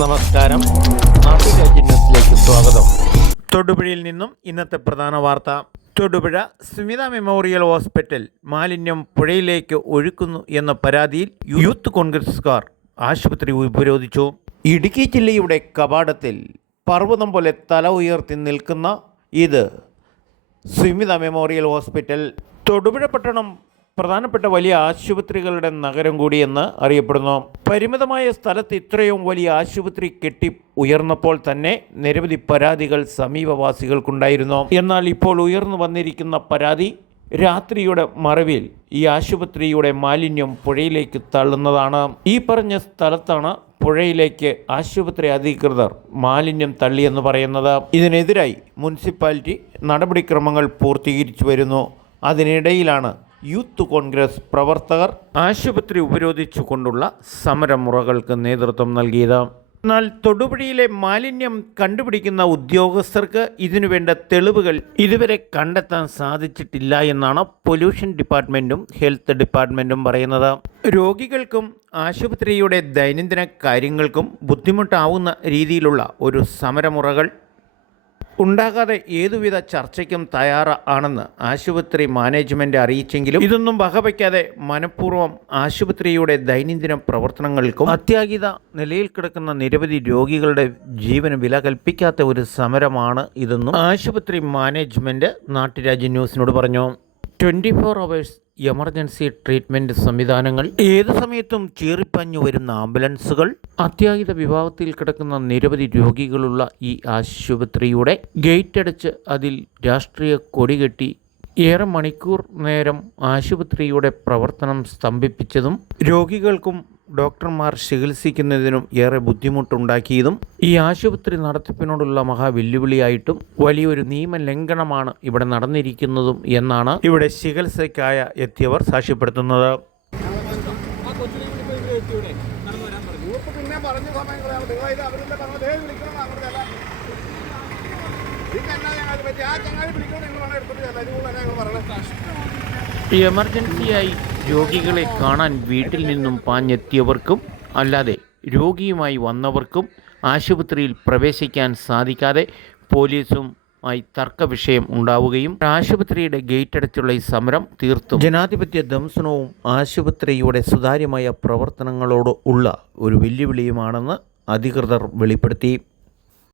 നമസ്കാരം. ന്യൂസിലേക്ക് സ്വാഗതം. തൊടുപുഴയിൽ നിന്നും ഇന്നത്തെ പ്രധാന വാർത്ത. തൊടുപുഴ സ്മിത മെമ്മോറിയൽ ഹോസ്പിറ്റൽ മാലിന്യം പുഴയിലേക്ക് ഒഴുക്കുന്നു എന്ന പരാതിയിൽ യൂത്ത് കോൺഗ്രസ്കാർ ആശുപത്രി ഉപരോധിച്ചു. ഇടുക്കി ജില്ലയുടെ കവാടത്തിൽ പർവതം പോലെ തല ഉയർത്തി നിൽക്കുന്ന ഇത് സ്മിത മെമ്മോറിയൽ ഹോസ്പിറ്റൽ. തൊടുപുഴ പട്ടണം പ്രധാനപ്പെട്ട വലിയ ആശുപത്രികളുടെ നഗരം കൂടിയെന്ന് അറിയപ്പെടുന്നു. പരിമിതമായ സ്ഥലത്ത് ഇത്രയും വലിയ ആശുപത്രി കെട്ടി ഉയർന്നപ്പോൾ തന്നെ നിരവധി പരാതികൾ സമീപവാസികൾക്കുണ്ടായിരുന്നു. എന്നാൽ ഇപ്പോൾ ഉയർന്നു വന്നിരിക്കുന്ന പരാതി രാത്രിയുടെ മറവിൽ ഈ ആശുപത്രിയുടെ മാലിന്യം പുഴയിലേക്ക് തള്ളുന്നതാണ്. ഈ പറഞ്ഞ സ്ഥലത്താണ് പുഴയിലേക്ക് ആശുപത്രി അധികൃതർ മാലിന്യം തള്ളിയെന്ന് പറയുന്നത്. ഇതിനെതിരായി മുനിസിപ്പാലിറ്റി നടപടിക്രമങ്ങൾ പൂർത്തീകരിച്ചു വരുന്നു. അതിനിടയിലാണ് യൂത്ത് കോൺഗ്രസ് പ്രവർത്തകർ ആശുപത്രി ഉപരോധിച്ചുകൊണ്ടുള്ള സമരമുറകൾക്ക് നേതൃത്വം നൽകിയത്. എന്നാൽ തൊടുപുഴയിലെ മാലിന്യം കണ്ടുപിടിക്കുന്ന ഉദ്യോഗസ്ഥർക്ക് ഇതിനു വേണ്ട തെളിവുകൾ ഇതുവരെ കണ്ടെത്താൻ സാധിച്ചിട്ടില്ല എന്നാണ് പൊല്യൂഷൻ ഡിപ്പാർട്ട്മെന്റും ഹെൽത്ത് ഡിപ്പാർട്ട്മെന്റും പറയുന്നത്. രോഗികൾക്കും ആശുപത്രിയുടെ ദൈനംദിന കാര്യങ്ങൾക്കും ബുദ്ധിമുട്ടാവുന്ന രീതിയിലുള്ള ഒരു സമരമുറകൾ ഉണ്ടാകാതെ ഏതുവിധ ചർച്ചയ്ക്കും തയ്യാറാണെന്ന് ആശുപത്രി മാനേജ്മെന്റ് അറിയിച്ചെങ്കിലും ഇതൊന്നും വകവയ്ക്കാതെ മനഃപൂർവം ആശുപത്രിയുടെ ദൈനംദിന പ്രവർത്തനങ്ങൾക്കും അത്യാഹിത നിലയിൽ കിടക്കുന്ന നിരവധി രോഗികളുടെ ജീവന് വില കൽപ്പിക്കാത്ത ഒരു സമരമാണ് ഇതെന്നും ആശുപത്രി മാനേജ്മെന്റ് നാട്ടുരാജ്യ ന്യൂസിനോട് പറഞ്ഞു. Twenty four hours emergency treatment സംവിധാനങ്ങൾ ഏത് സമയത്തും ചീറിപ്പാഞ്ഞു വരുന്ന ആംബുലൻസുകൾ അത്യാഹിത വിഭാഗത്തിൽ കിടക്കുന്ന നിരവധി രോഗികളുള്ള ഈ ആശുപത്രിയുടെ ഗേറ്റ് അടച്ച് അതിൽ രാഷ്ട്രീയ കൊടികെട്ടി ഏറെ മണിക്കൂർ നേരം ആശുപത്രിയുടെ പ്രവർത്തനം സ്തംഭിപ്പിച്ചതും രോഗികൾക്കും ഡോക്ടർമാർ ചികിത്സിക്കുന്നതിനും ഏറെ ബുദ്ധിമുട്ടുണ്ടാക്കിയതും ഈ ആശുപത്രി നടത്തിപ്പിനോടുള്ള മഹാവെല്ലുവിളിയായിട്ടും വലിയൊരു നിയമലംഘനമാണ് ഇവിടെ നടന്നിരിക്കുന്നതും എന്നാണ് ഇവിടെ ചികിത്സയ്ക്കായ എത്തിയവർ സാക്ഷ്യപ്പെടുത്തുന്നത്. ഈ എമർജൻസിയായി രോഗികളെ കാണാൻ വീട്ടിൽ നിന്നും പാഞ്ഞെത്തിയവർക്കും അല്ലാതെ രോഗിയുമായി വന്നവർക്കും ആശുപത്രിയിൽ പ്രവേശിക്കാൻ സാധിക്കാതെ പോലീസും ായി തർക്ക വിഷയം ഉണ്ടാവുകയും ആശുപത്രിയുടെ ഗേറ്റ് അടച്ചുള്ള ഈ സമരം തീർത്തും ജനാധിപത്യ ദംസനവും ആശുപത്രിയുടെ സുതാര്യമായ പ്രവർത്തനങ്ങളോട് ഉള്ള ഒരു വെല്ലുവിളിയുമാണെന്ന് അധികൃതർ വെളിപ്പെടുത്തി.